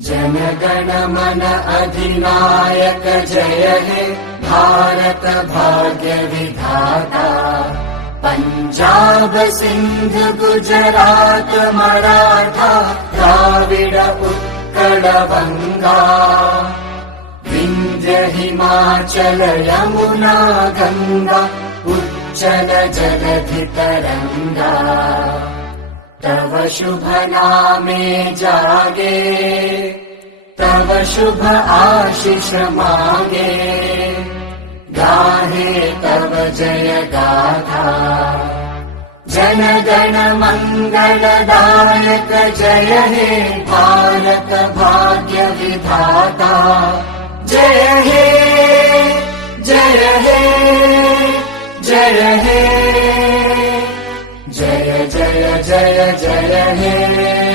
जनगण मन अधिनायक जय हे भारत भाग्य विधाता। पंजाब सिंध गुजरात मराठा द्राविड उत्कल बंगा। विंध्य हिमाचल यमुना गंगा उच्चल जलधि तरंगा। तव शुभ नामे जागे तव शुभ आशीष मागे। गाहे तव जय गाथा जन गण मंगलदायक जय हे भारत भाग्य विधाता। जय हे जय हे जय हे जय जय जय जय हे।